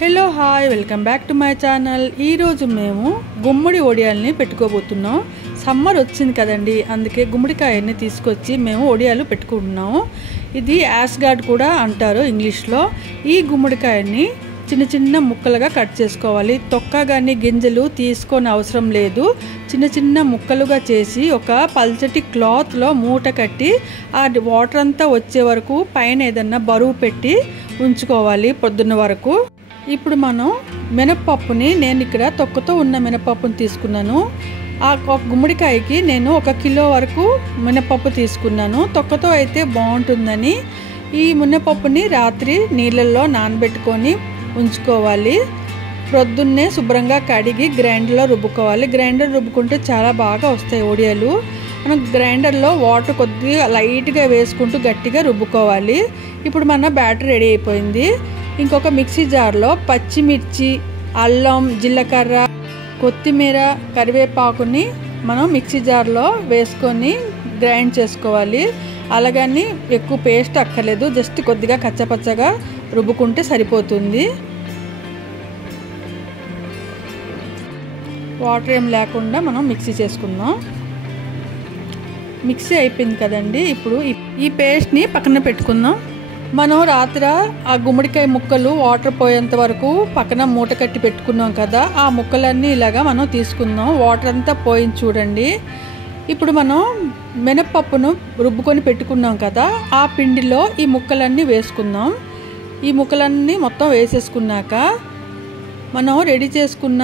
Hello hi welcome back to my channel. ఈరోజు మేము గుమ్మడి వడియాల్ని పెట్టుకోబోతున్నాం। Summer వచ్చింది కదండి, అందుకే గుమ్మడికాయని తీసుకొచ్చి మేము వడియాలు పెట్టుకుంటున్నాము। ఇది యాష్ గార్డ్ కూడా అంటారు ఇంగ్లీష్లో। ఈ గుమ్మడికాయని చిన్న చిన్న ముక్కలుగా కట్ చేసుకోవాలి। తొక్క కానీ గింజలు తీసుకొని అవసరం లేదు। చిన్న చిన్న ముక్కలుగా చేసి ఒక పల్చటి క్లాత్లో మూట కట్టి ఆ వాటర్ అంతా వచ్చే వరకు పైన ఏదన్నా బరువు పెట్టి ఉంచుకోవాలి పొద్దున్న వరకు। ఇప్పుడు మనం మినపప్పుని, నేను ఇక్కడ తొక్కతో ఉన్న మినపప్పుని తీసుకున్నాను। ఆ గుమ్మడికాయకి నేను 1 కిలో వరకు మినపప్పు తీసుకున్నాను। తొక్కతో అయితే బాగుంటుందని ఈ మినపప్పుని రాత్రి నీళ్ళల్లో నానబెట్టుకొని ఉంచుకోవాలి। ప్రొద్దున్నే శుభ్రంగా కడిగి గ్రైండర్లో రుబ్బుకోవాలి। గ్రైండర్ రుబ్బుకుంటే చాలా బాగా వస్తాయి వడియాలు। మనం గ్రైండర్లో వాటర్ కొద్దిగా లైట్గా వేసుకుంటూ గట్టిగా రుబ్బుకోవాలి। ఇప్పుడు మన బ్యాటర్ రెడీ అయిపోయింది। ఇంకొక మిక్సీ జార్లో పచ్చిమిర్చి, అల్లం, జీలకర్ర, కొత్తిమీర, కరివేపాకుని మనం మిక్సీ జార్లో వేసుకొని గ్రైండ్ చేసుకోవాలి। అలాగని ఎక్కువ పేస్ట్ అక్కర్లేదు, జస్ట్ కొద్దిగా కచ్చపచ్చగా రుబ్బుకుంటే సరిపోతుంది। వాటర్ ఏం లేకుండా మనం మిక్సీ చేసుకుందాం। మిక్సీ అయిపోయింది కదండి, ఇప్పుడు ఈ పేస్ట్ని పక్కన పెట్టుకుందాం। మనం రాత్రి ఆ గుమ్మడికాయ ముక్కలు వాటర్ పోయేంత వరకు పక్కన మూట కట్టి పెట్టుకున్నాం కదా, ఆ ముక్కలన్నీ ఇలాగా మనం తీసుకుందాం। వాటర్ అంతా పోయింది చూడండి। ఇప్పుడు మనం మినపప్పును రుబ్బుకొని పెట్టుకున్నాం కదా, ఆ పిండిలో ఈ ముక్కలన్నీ వేసుకుందాం। ఈ ముక్కలన్నీ మొత్తం వేసేసుకున్నాక మనం రెడీ చేసుకున్న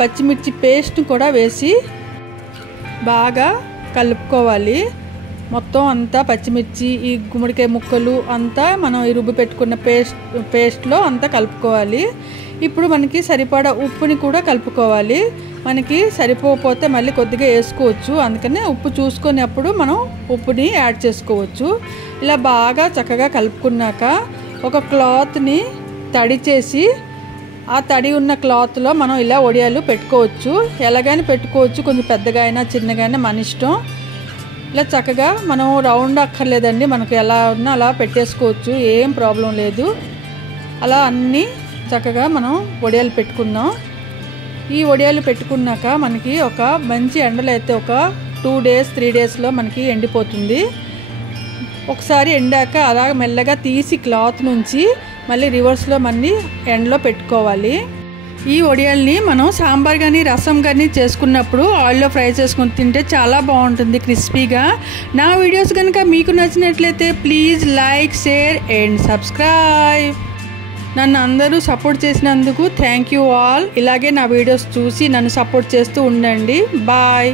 పచ్చిమిర్చి పేస్ట్ కూడా వేసి బాగా కలుపుకోవాలి। మొత్తం అంతా పచ్చిమిర్చి, ఈ గుమ్మడికాయ ముక్కలు అంతా మనం ఈ రుబ్బు పెట్టుకున్న పేస్ట్లో అంతా కలుపుకోవాలి। ఇప్పుడు మనకి సరిపడా ఉప్పుని కూడా కలుపుకోవాలి। మనకి సరిపోకపోతే మళ్ళీ కొద్దిగా వేసుకోవచ్చు, అందుకనే ఉప్పు చూసుకునేప్పుడు మనం ఉప్పుని యాడ్ చేసుకోవచ్చు। ఇలా బాగా చక్కగా కలుపుకున్నాక ఒక క్లాత్ని తడి చేసి ఆ తడి ఉన్న క్లాత్లో మనం ఇలా వడియాలు పెట్టుకోవచ్చు। ఎలాగైనా పెట్టుకోవచ్చు, కొంచెం పెద్దగా అయినా చిన్నగా అయినా మన ఇష్టం। ఇలా చక్కగా మనం రౌండ్ అక్కర్లేదండి, మనకు ఎలా ఉన్నా అలా పెట్టేసుకోవచ్చు, ఏం ప్రాబ్లం లేదు। అలా అన్నీ చక్కగా మనం వడియాలు పెట్టుకుందాం। ఈ వడియాలు పెట్టుకున్నాక మనకి ఒక మంచి ఎండలో అయితే ఒక 2 days 3 daysలో మనకి ఎండిపోతుంది। ఒకసారి ఎండాక అలా మెల్లగా తీసి క్లాత్ నుంచి మళ్ళీ రివర్స్లో మళ్ళీ ఎండలో పెట్టుకోవాలి। ఈ వడియాల్ని మనం సాంబార్ కానీ రసం కానీ చేసుకున్నప్పుడు ఆయిల్లో ఫ్రై చేసుకుని తింటే చాలా బాగుంటుంది క్రిస్పీగా। నా వీడియోస్ కనుక మీకు నచ్చినట్లయితే please like, share and subscribe. నన్ను అందరూ సపోర్ట్ చేసినందుకు థ్యాంక్ యూ ఆల్। ఇలాగే నా వీడియోస్ చూసి నన్ను సపోర్ట్ చేస్తూ ఉండండి। బాయ్।